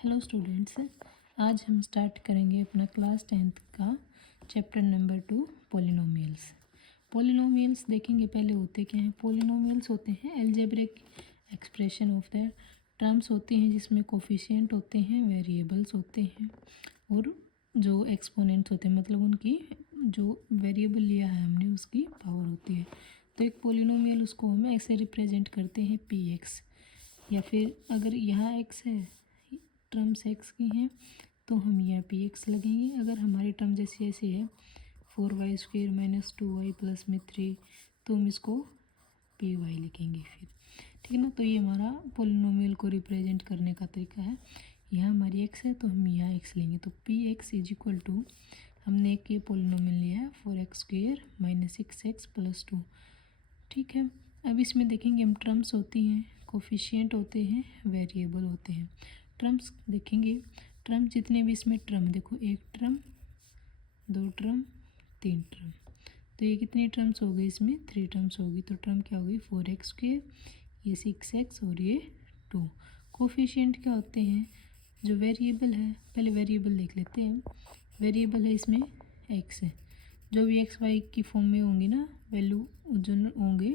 Hello students, आज हम start करेंगे अपना क्लास 10th का चैप्टर नंबर 2 पॉलिनोमियल्स। पॉलिनोमियल्स देखेंगे पहले होते क्या हैं। पॉलिनोमियल्स होते हैं algebraic expression of the terms होते हैं जिसमें कोफिशिएंट होते हैं, वेरिएबल्स होते हैं और जो एक्सपोनेंट्स होते हैं, मतलब उनकी जो वेरिएबल लिया है हमने उसकी पावर होती है। तो एक पॉलिनोमियल उसको हम ऐसे रिप्रेजेंट करते हैं पी एक्स, या फिर अगर यहाँ एक्स है, टर्म्स एक्स की हैं तो हम यहाँ पी एक्स लगेंगे। अगर हमारी टर्म जैसे ऐसे है 4y² - 2y प्लस में 3, तो हम इसको पी वाई लिखेंगे फिर, ठीक है ना। तो ये हमारा पोलिनोमियल को रिप्रेजेंट करने का तरीका है। यहाँ हमारी एक्स है तो हम यहाँ एक्स लेंगे, तो P x is equal to, हमने एक ये पोलिनोमियल लिया है 4x² - 6x प्लस 2, ठीक है। अब इसमें देखेंगे हम टर्म्स होती हैं, कोफिशिएंट होते हैं, वेरिएबल होते हैं। टर्म्स देखेंगे, टर्म जितने भी इसमें टर्म देखो, एक टर्म, दो टर्म, तीन टर्म, तो ये कितनी टर्म्स हो गई, इसमें 3 टर्म्स होगी। तो टर्म क्या होगी 4x², ये 6x और ये 2। कोफिशिएंट क्या होते हैं, जो वेरिएबल है, पहले वेरिएबल देख लेते हैं। वेरिएबल है इसमें x है, जो भी एक्स वाई की फॉर्म में होंगी ना वैल्यू जो होंगे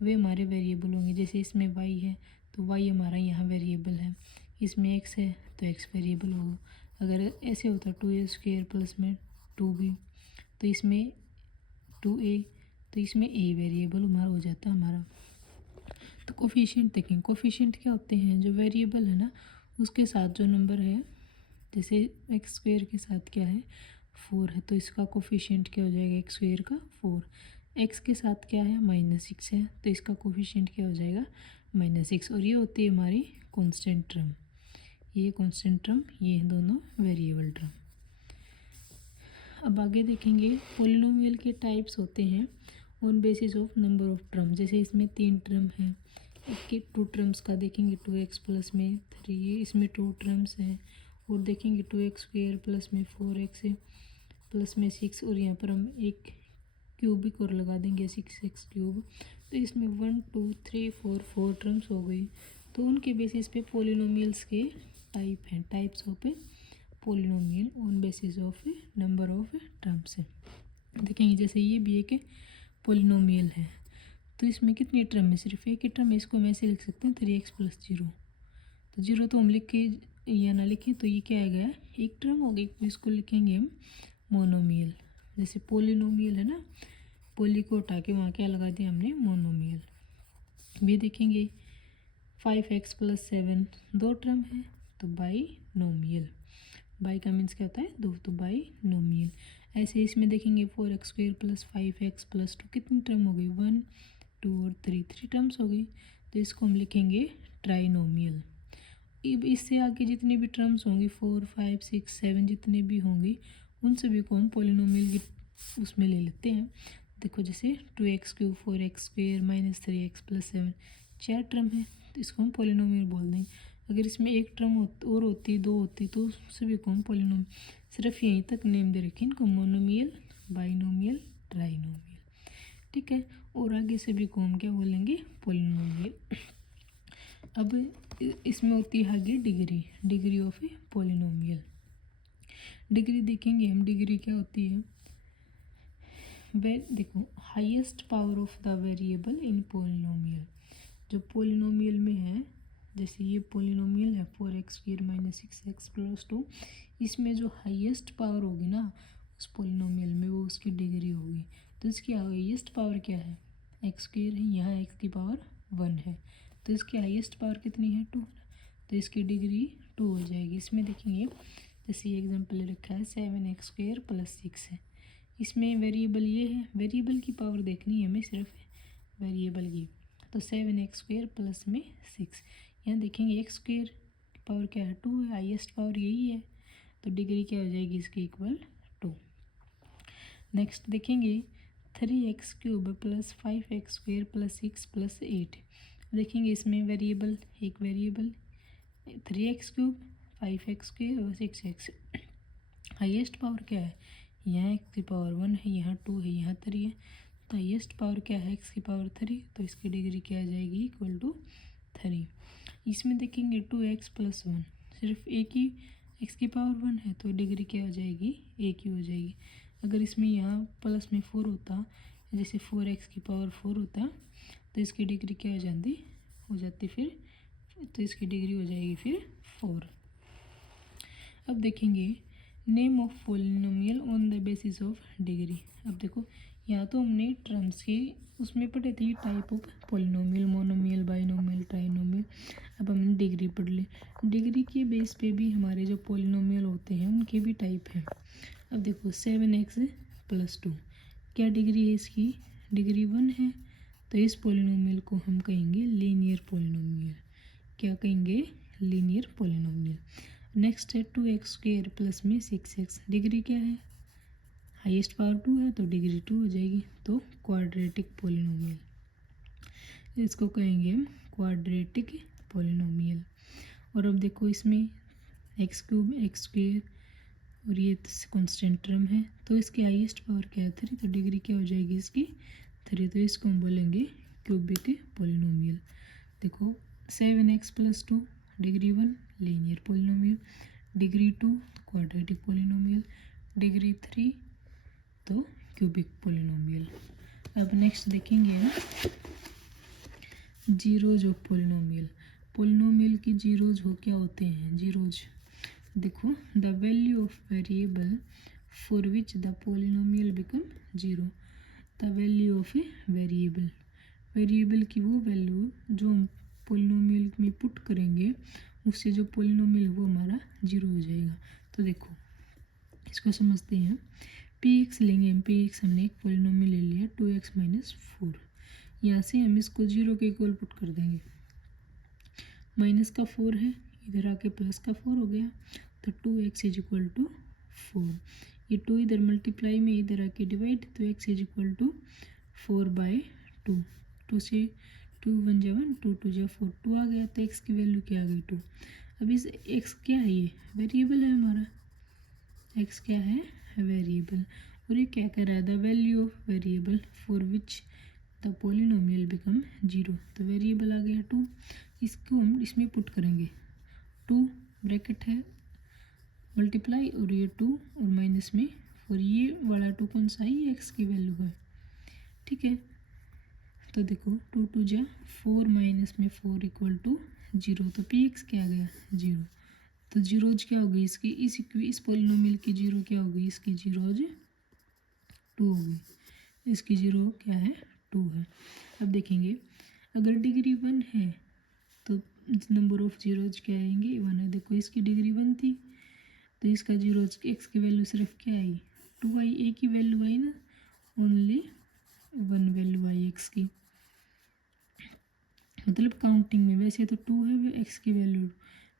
वे हमारे वेरिएबल होंगे। जैसे इसमें y है तो y हमारा यहाँ वेरिएबल है, इसमें x है तो x वेरिएबल होगा। अगर ऐसे होता 2a² प्लस में 2b, तो इसमें 2a, तो इसमें a वेरिएबल हमारा हो जाता है हमारा। तो कोफिशिएंट देखें, कोफिशिएंट क्या होते हैं, जो वेरिएबल है ना उसके साथ जो नंबर है, जैसे x² के साथ क्या है 4 है, तो इसका कोफिशिएंट क्या हो जाएगा x² का 4। x के साथ क्या है -6 है, तो इसका कोफिशिएंट क्या हो जाएगा -6। और ये होती है हमारी कांस्टेंट टर्म, ये कांस्टेंट टर्म, ये दोनों वेरिएबल टर्म। अब आगे देखेंगे पॉलिनोमियल के टाइप्स होते हैं on basis of number of term. जैसे इसमें 3 टर्म है, इसके 2 टर्म्स का देखेंगे 2x प्लस में 3, इसमें 2 टर्म्स हैं। और देखेंगे 2x² प्लस में 4x है प्लस में 6, और यहाँ पर हम एक क्यूबिक और लगा देंगे 6x³। तो इसमें 1 2 3 4 4 टर्म्स हो गई। तो उनके बेसिस पे पॉलिनोमियल्स के टाइप हैं, types of polynomial on basis of number of terms है। देखेंगे जैसे ये भी एक पॉलिनोमियल है, तो इसमें कितनी टर्म है, सिर्फ एक ही टर्म है। इसको हम ऐसे लिख सकते हैं 3x + 0। तो 0 तो हम लिख के या ना लिखें, तो ये क्या आ गया, एक टर्म हो गई, तो इसको लिखेंगे हम मोनोमियल। जैसे पॉलिनोमियल है ना, पोली को हटा के वहाँ क्या लगा दिया हमने, मोनोमियल। भी देखेंगे 5x + 7, 2 टर्म है तो बाइनोमियल। बाई का मीन्स क्या होता है, 2, तो बाइनोमियल। ऐसे इसमें देखेंगे 4x² + 5x + 2, कितनी टर्म हो गई 1 2 और 3 टर्म्स हो गई, तो इसको हम लिखेंगे ट्राइनोमियल। अब इससे आगे जितनी भी टर्म्स होंगी 4 5 6 7 जितने भी होंगी, उन सभी को हम पॉलिनोमियल की उसमें ले लेते हैं। देखो जैसे 2x³ 4x² - 3x + 7, 4 टर्म है, तो इसको हम पॉलिनोमियल बोल देंगे। अगर इसमें एक टर्म और होती, 2 होती, तो सभी को हम पॉलिनोमियल, सिर्फ यहीं तक नेम दे रखें इनको, मोनोमियल, बाइनोमियल, ट्राइनोमियल, ठीक है। और आगे सभी को हम क्या बोलेंगे, पॉलिनोमियल। अब इसमें होती है आगे degree, degree of a polynomial. Degree देखेंगे हम, डिग्री क्या होती है, वे देखो highest power of the variable in polynomial. जो पॉलिनोमियल में है, जैसे ये पॉलिनोमियल है 4x² - 6x + 2, इसमें जो हाईएस्ट पावर होगी ना उस पॉलिनोमियल में, वो उसकी डिग्री होगी। तो इसकी हाईएस्ट पावर क्या है, x² है, यहाँ x की पावर 1 है, तो इसकी हाईएस्ट पावर कितनी है 2, तो इसकी डिग्री 2 हो जाएगी। इसमें देखेंगे जैसे ये एग्जाम्पल रखा है 7x² + 6 है, इसमें वेरिएबल ये है, वेरिएबल की पावर देखनी है हमें, सिर्फ वेरिएबल की। तो 7x² प्लस में 6, यहाँ देखेंगे x² की पावर क्या है 2 है, हाईएस्ट पावर यही है, तो डिग्री क्या हो जाएगी इसकी इक्वल 2। नेक्स्ट देखेंगे 3x³ + 5x² + 6 + 8, देखेंगे इसमें वेरिएबल, एक वेरिएबल 3x³ 5x² और 6x। हाईएस्ट पावर क्या है, यहाँ x की पावर 1 है, यहाँ 2 है, यहाँ 3 है, तो हाईएस्ट पावर क्या है x की पावर 3, तो इसकी डिग्री क्या आ जाएगी इक्वल टू 3। इसमें देखेंगे 2x + 1, सिर्फ एक ही एक्स की पावर 1 है तो डिग्री क्या हो जाएगी, एक ही हो जाएगी। अगर इसमें यहाँ प्लस में 4 होता, जैसे 4x की पावर 4 होता, तो इसकी डिग्री क्या हो जाती फिर, तो इसकी डिग्री हो जाएगी फिर 4। अब देखेंगे name of polynomial on the basis of degree. अब देखो यहाँ तो हमने टर्म्स के उसमें पढ़े थे type of polynomial, monomial, binomial, trinomial. अब हमने डिग्री पढ़ ली। डिग्री के बेस पे भी हमारे जो पॉलिनोमियल होते हैं उनके भी टाइप हैं। अब देखो 7x+2 क्या डिग्री है इसकी, डिग्री 1 है, तो इस पॉलिनोमियल को हम कहेंगे लीनियर पॉलिनोमियल। क्या कहेंगे, लीनियर पॉलिनोमियल। नेक्स्ट है 2x² प्लस में 6x, डिग्री क्या है, हाईएस्ट पावर 2 है तो डिग्री 2 हो जाएगी, तो क्वाड्रेटिक पॉलिनोमियल, इसको कहेंगे हम क्वाड्रेटिक पॉलिनोमियल। और अब देखो इसमें x³ x² और ये कांस्टेंट टर्म है, तो इसकी हाईएस्ट पावर क्या है 3, तो डिग्री क्या हो जाएगी इसकी 3, तो इसको हम बोलेंगे क्यूबिक पॉलिनोमियल। देखो 7x+2 degree 1 linear polynomial, degree 2 quadratic polynomial, degree 3 तो क्यूबिक पॉलिनोमियल। अब नेक्स्ट देखेंगे हम जीरोज ऑफ पॉलिनोमियल। पॉलिनोमियल की जीरोज हो क्या होते हैं, जीरोज देखो the value of variable for which the polynomial become zero. The value of a variable, variable की वो वैल्यू जो हम पॉलिनोमियल में पुट करेंगे उससे जो पॉलिनोमियल वो हमारा जीरो हो जाएगा। तो देखो इसको समझते हैं। px लेंगे हम, px हमने एक पॉलिनोमियल ले लिया 2x - 4, यहाँ से हम इसको जीरो के इक्वल पुट कर देंगे। माइनस का 4 है, इधर आके प्लस का 4 हो गया, तो 2x = 4। ये 2 इधर मल्टीप्लाई में इधर आके डिवाइड, तो x = 4/2। 2 से 2 1 जा 1, 2 2 जा 4, 2 आ गया, तो x की वैल्यू क्या आ गई 2। अब इस x क्या है, ये वेरिएबल है हमारा, x क्या है वेरिएबल, और ये क्या कह रहा है the value of variable for which the polynomial become zero, तो वेरिएबल आ गया 2, इसको हम इसमें पुट करेंगे। 2 ब्रैकेट है मल्टीप्लाई और ये 2 और माइनस में, और ये वाला 2 कौन सा है, ये x की वैल्यू है, ठीक है। तो देखो 2 2 जा 4 माइनस में 4 = 0, तो px क्या आ गया 0, तो जीरोज क्या हो गई इसकी, इस पॉलिनोमियल की जीरो क्या हो गई, इसकी जीरोज 2 हो गई, इसकी जीरो क्या है 2 है। अब देखेंगे अगर डिग्री 1 है तो नंबर ऑफ जीरोज क्या आएंगे 1 है। देखो इसकी डिग्री 1 थी तो इसका जीरोज एक्स की वैल्यू सिर्फ क्या आई 2 आई, एक ही वैल्यू आई ना, ओनली 1 वैल्यू आई एक्स की, मतलब काउंटिंग में वैसे तो 2 है एक्स की वैल्यू,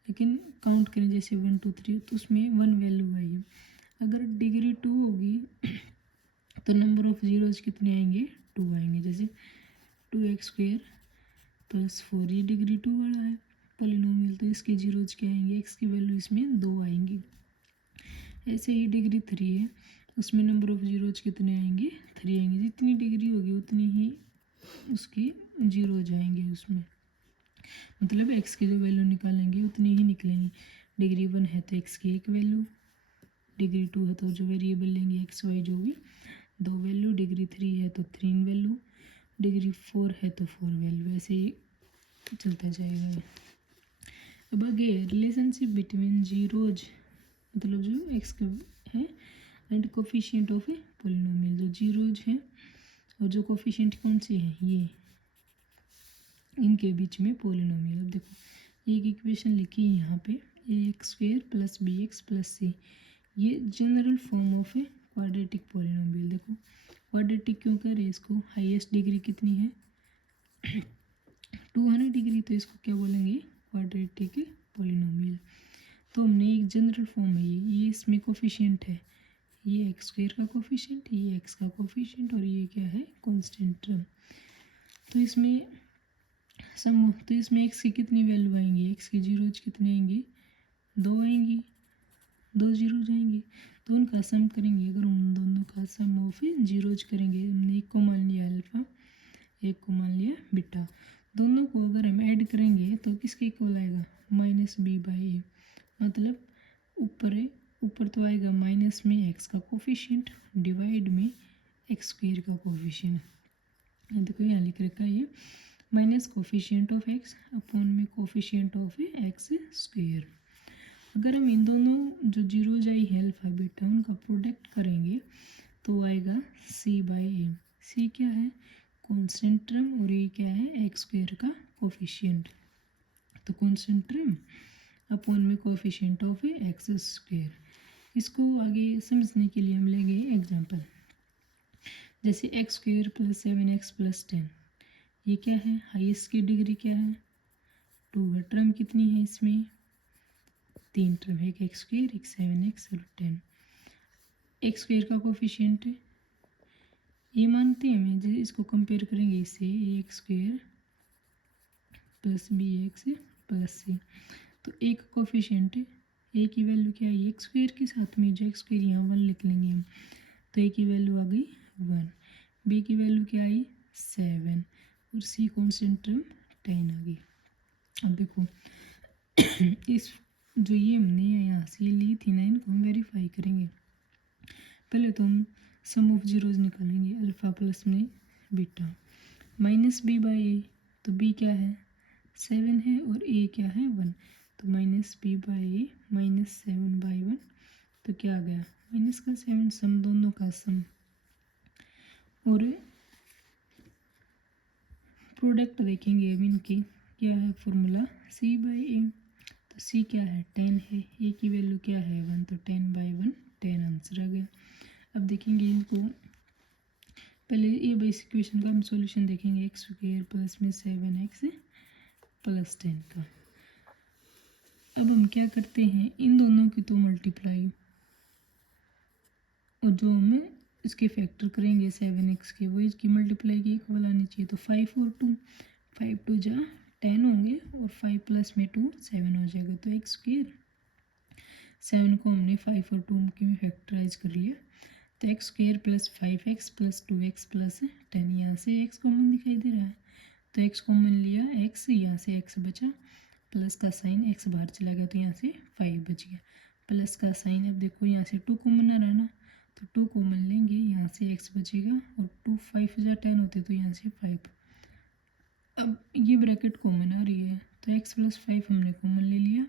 लेकिन काउंट करें जैसे 1 2 3 तो उसमें 1 वैल्यू आई है। अगर डिग्री 2 होगी तो नंबर ऑफ जीरोज कितने आएंगे 2 आएंगे, जैसे 2x² + 4, ये डिग्री 2 वाला है पॉलिनोमियल, तो इसके जीरोज क्या आएंगे, एक्स की वैल्यू इसमें 2 आएंगी। ऐसे ही डिग्री 3 है, उसमें नंबर ऑफ जीरोज कितने आएंगे 3 आएंगे, जितनी डिग्री होगी उतनी ही उसकी जीरोज आएंगे उसमें, मतलब एक्स की जो वैल्यू निकालेंगे उतनी ही निकलेंगी। डिग्री 1 है तो एक्स की एक वैल्यू, डिग्री 2 है तो जो वेरिएबल लेंगे एक्स वाई जो भी 2 वैल्यू, डिग्री 3 है तो 3 वैल्यू, डिग्री 4 है तो 4 वैल्यू, ऐसे ही चलता जाएगा। अब आगे रिलेशनशिप बिटवीन जीरोज, मतलब जो एक्स है and coefficient of a polynomial, जो जीरोज हैं और जो कोफिशिएंट कौन से हैं ये, इनके बीच में पॉलिनोमियल। अब देखो एक इक्वेशन लिखी है यहाँ पे ax² + bx + c, ये general form of a quadratic polynomial. देखो क्वाड्रेटिक क्यों कर रहे हैं इसको, हाईएस्ट डिग्री कितनी है 2 है ना डिग्री, तो इसको क्या बोलेंगे क्वाड्रेटिक पॉलिनोमियल। तो हमने एक जनरल फॉर्म है ये इसमें कोफिशिएंट है, ये x² का कोफिशिएंट, ये x का कोफिशिएंट और ये क्या है कांस्टेंट टर्म। तो इसमें सम, तो इसमें x की कितनी वैल्यू आएंगी, x की जीरोज कितने आएंगी 2 आएंगी, 2 जीरोज आएंगी, तो उनका सम करेंगे। अगर हम दोनों का सम ऑफ जीरोज करेंगे, हमने एक को मान लिया अल्फा, एक को मान लिया बीटा, दोनों को अगर हम ऐड करेंगे तो किसके इक्वल आएगा -b/a, मतलब ऊपर है, ऊपर तो आएगा माइनस में एक्स का कोफिशिएंट डिवाइड में एक्स स्क्वेयर का कोफिशिएंट। देखो यहाँ लिख रखा है ये minus coefficient of x upon में कोफिशिएंट ऑफ एक्स स्क्वेयर। अगर हम इन दोनों जो जीरोज आई है अल्फा बीटा उनका प्रोडक्ट करेंगे तो आएगा सी बाई ए। सी क्या है कॉन्स्टेंट टर्म और ए क्या है एक्स स्क्वेयर का कोफिशिएंट। तो कॉन्स्टेंट टर्म अपॉन में कोफिशिएंट ऑफ एक्स स्क्वेयर। इसको आगे समझने के लिए हम लेंगे एग्जांपल, जैसे x square plus 7x plus 10, ये क्या है हाईएस्ट की डिग्री क्या है 2 है। टर्म कितनी है इसमें 3 टर्म है, एक एक्स स्क्वेयर एक 7x और 10। एक्स स्क्वेयर का कोफिशिएंट है ये मानते हैं हमें, जैसे इसको कंपेयर करेंगे इससे a x square plus b x plus c. तो ए का कोफिशिएंट है, ए की वैल्यू क्या है एक्स स्क्वेयर के साथ में जो एक्स स्क्वेयर यहाँ 1 लिख लेंगे हम, तो ए की वैल्यू आ गई 1, बी की वैल्यू क्या आई 7 और सी कॉन्स्टेंट टर्म 10 आ गई। अब देखो इस जो ये हमने यहाँ से ली थी ना इनको हम वेरीफाई करेंगे। पहले तो हम सम ऑफ जीरोज निकालेंगे अल्फा प्लस में बीटा माइनस बी बाई ए। तो बी क्या है 7 है और ए क्या है 1, तो minus b by a minus 7 by 1, तो क्या आ गया माइनस का 7 सम दोनों का सम। और प्रोडक्ट देखेंगे अब इनकी क्या है फॉर्मूला सी बाई ए। तो सी क्या है 10 है, ए की वैल्यू क्या है 1, तो 10 बाई 1 10 आंसर आ गया। अब देखेंगे इनको पहले ये बेस इक्वेशन का हम सॉल्यूशन देखेंगे एक्स स्क्वायर प्लस में 7x प्लस 10 का। अब हम क्या करते हैं इन दोनों की तो मल्टीप्लाई और जो हमें इसके फैक्टर करेंगे 7x के वो इसकी मल्टीप्लाई की इक्वल आनी चाहिए। तो 5 और 2 5 2 जा 10 होंगे और 5 प्लस में 2 7 हो जाएगा। तो एक्स स्क्वेयर 7 को हमने 5 और 2 की में फैक्टराइज कर लिया, तो x square plus 5x plus 2x plus 10, यहाँ से x कॉमन दिखाई दे रहा है तो x कॉमन लिया x, यहाँ से x बचा प्लस का साइन x बाहर चला गया तो यहाँ से 5 बच गया प्लस का साइन। अब देखो यहाँ से 2 कॉमन आ रहा है ना, तो 2 कॉमन लेंगे यहाँ से x बचेगा और 2 5 या 10 होते तो यहाँ से 5। अब ये ब्रैकेट कॉमन आ रही है तो x प्लस 5 हमने कॉमन ले लिया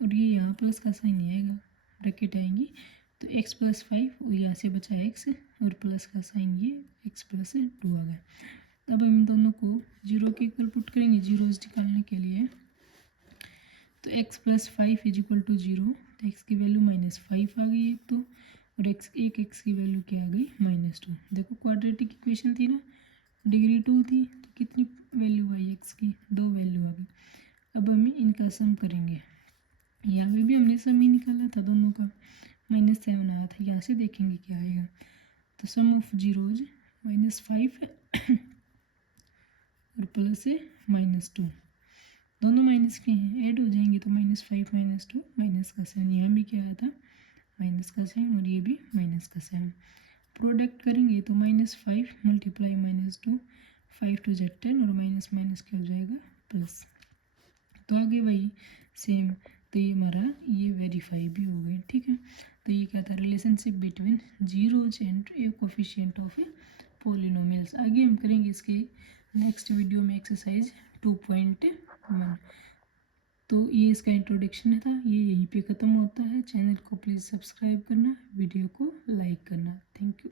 और ये यहाँ प्लस का साइन नहीं आएगा ब्रैकेट आएंगी, तो x प्लस 5 और यहाँ से बचा x और प्लस का साइन ये x प्लस 2 आ गया। अब हम इन दोनों को जीरो के इक्वल पुट करेंगे जीरोज निकालने के लिए। तो x plus 5 is equal to 0, तो x की वैल्यू -5 आ गई एक तो, और x की वैल्यू क्या आ गई -2। देखो क्वाड्रेटिक इक्वेशन थी ना डिग्री 2 थी तो कितनी वैल्यू आई x की 2 वैल्यू आ गई। अब हम इनका सम करेंगे, यहाँ पे भी हमने सम ही निकाला था दोनों का -7 आया था, यहाँ से देखेंगे क्या आएगा। तो सम ऑफ जीरोज -5 और प्लस -2 दोनों माइनस के हैं ऐड हो जाएंगे तो -5 -2 माइनस का 7, यहाँ भी क्या आया था माइनस का 7 और ये भी माइनस का 7। प्रोडक्ट करेंगे तो -5 मल्टीप्लाई -2 5 2 जा 10 और माइनस माइनस क्या हो जाएगा प्लस, तो आगे वही सेम। तो ये हमारा ये वेरीफाई भी हो गया ठीक है। तो ये क्या था relationship between zeros and A coefficient of polynomials. आगे हम करेंगे इसके नेक्स्ट वीडियो में एक्सरसाइज 2.1। तो ये इसका इंट्रोडक्शन था, ये यहीं पे ख़त्म होता है। चैनल को प्लीज़ सब्सक्राइब करना, वीडियो को लाइक करना। Thank you.